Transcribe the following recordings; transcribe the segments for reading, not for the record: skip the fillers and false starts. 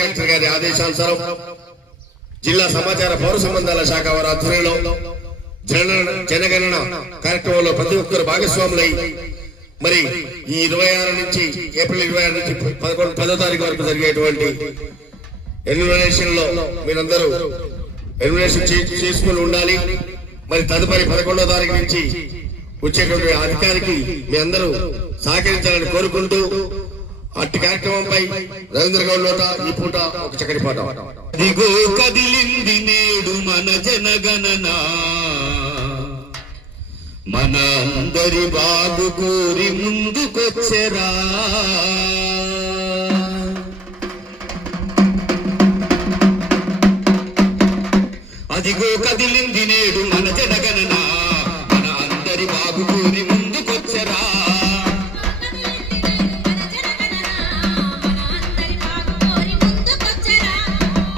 Collector గారి ఆదేశానుసారం జిల్లా సమాచార పౌర సంబంధాల శాఖ వారి ఆధ్వర్యంలో జనగణన కార్యక్రమంలో ప్రతి ఒక్కరు భాగస్వాములై మరి ఈ 26 నుంచి ఏప్రిల్ 26 నుంచి 10వ తారీఖు వరకు జరిగేటువంటి ఎన్యుమినేషన్ లో మీరందరూ ఎన్యుమినేషన్ చేసుకుని ఉండాలి. మరి తదుపరి 11వ తారీఖు నుంచి వచ్చేటువంటి అధికారికి మీ అందరూ సహకరించాలని కోరుకుంటూ అట్టి కార్యక్రమంపై రవీంద్ర గౌడ్ నోట ఈ పూట ఒక చక్కటి పాట. దిగో కదిలింది నేడు మన జనగణన, మన అందరి బాగు కోరి ముందుకొచ్చెరా. అదిగో కదిలింది నేడు మన జనగణన, మన అందరి బాగు కోరి ముందుకొచ్చెరా.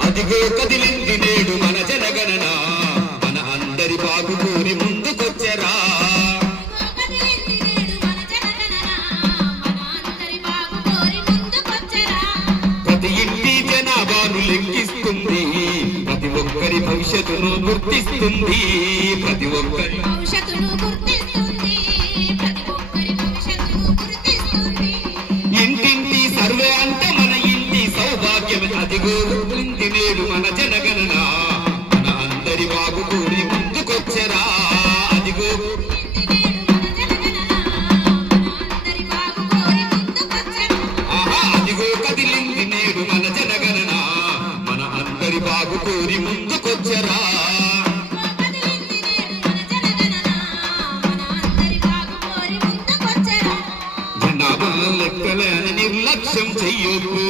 అదిగో కదిలింది నేడు మన జనగణన, మన అందరి బాగు కోరి ముందుకొచ్చెరా. ప్రతి ఇంటి జనాభాను లెక్కిస్తుంది, ప్రతి ఒక్కరి భవిష్యత్తును గుర్తిస్తుంది. ప్రతి ఒక్కరి భవిష్యత్తును గుర్తిస్తుంది, ప్రతి ఒక్కరి భవిష్యత్తును గుర్తిస్తుంది. ఇంటింటి సర్వే అంటే మన ఇంటి సౌభాగ్యం. అదిగో కదిలింది నేడు మన జనగణన, మన అందరి బాగు కోరి ముందుకొచ్చెరా. అదిగో అదిగో కదిలింది నేడు మన జనగణన, మన అందరి బాగు కోరి ముందుకొచ్చెరా. జనాభా లెక్కలని నిర్లక్ష్యం చెయ్యొద్దు,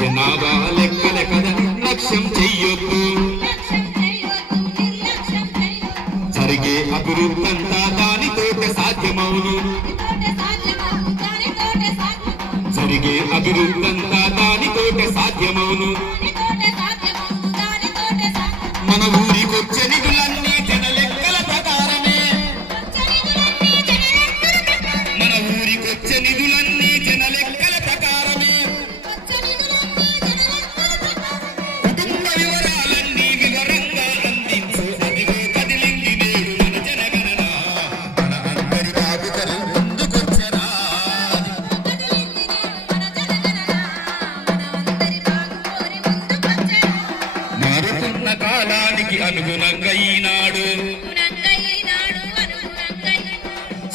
జనాభా లెక్కల కదా నిర్లక్ష్యం చెయ్యొద్దు. జరిగే అభివృద్ధంతా దానితోటే సాధ్యమవును, జరిగే అభివృద్ధంతా దానితోటే సాధ్యమవును. మన ఊరికొచ్చే నిధులన్నీ జన లెక్కల ప్రకారమే, మన ఊరికొచ్చే నిధులన్నీ జన లెక్కల ప్రకారమే. కుటుంబ వివరాలన్నీ వివరంగా అందించు. అదిగో కదిలింది నేడు మన జనగణన, మన అందరి బాగు కోరి ముందుకొచ్చెరా. మారుతున్న కాలానికి అనుగుణంగా ఈనాడు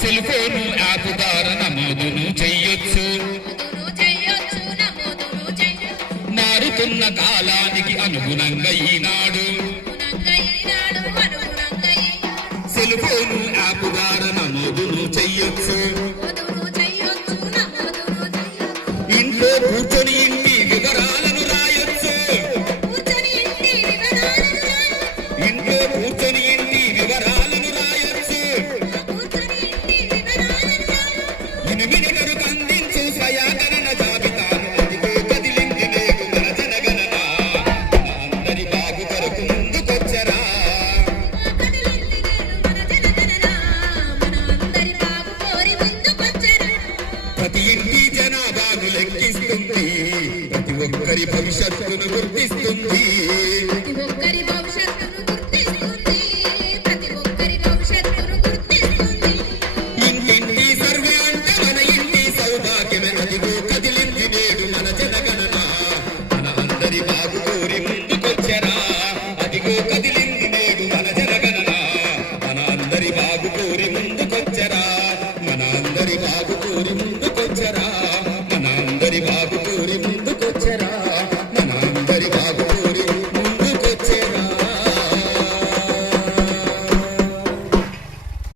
సెల్ ఫోన్ యాప్ ద్వారా నమోదును చెయ్యొచ్చు. మారుతున్న కాలానికి అనుగుణంగా ఈనాడు సెల్ ఫోన్ యాప్ ద్వారా నమోదును చెయ్యొచ్చు. ఇంట్లో కూర్చొని ఇంటి వివరాలను రాయొచ్చు, ఇంట్లో కూర్చొని ఇంటి వివరాలను రాయొచ్చు. ఎనిమిదినరకు అందించు స్వయాగణన జాబితాను. అదిగో కదిలింది నేడు మన జనగణన, మన అందరి బాగు కొరకు ముందుకొచ్చెరా. ప్రతి ఇంటి జనాభాను లెక్కిస్తుంది, ప్రతి ఒక్కరి భవిష్యత్తును గుర్తిస్తుంది.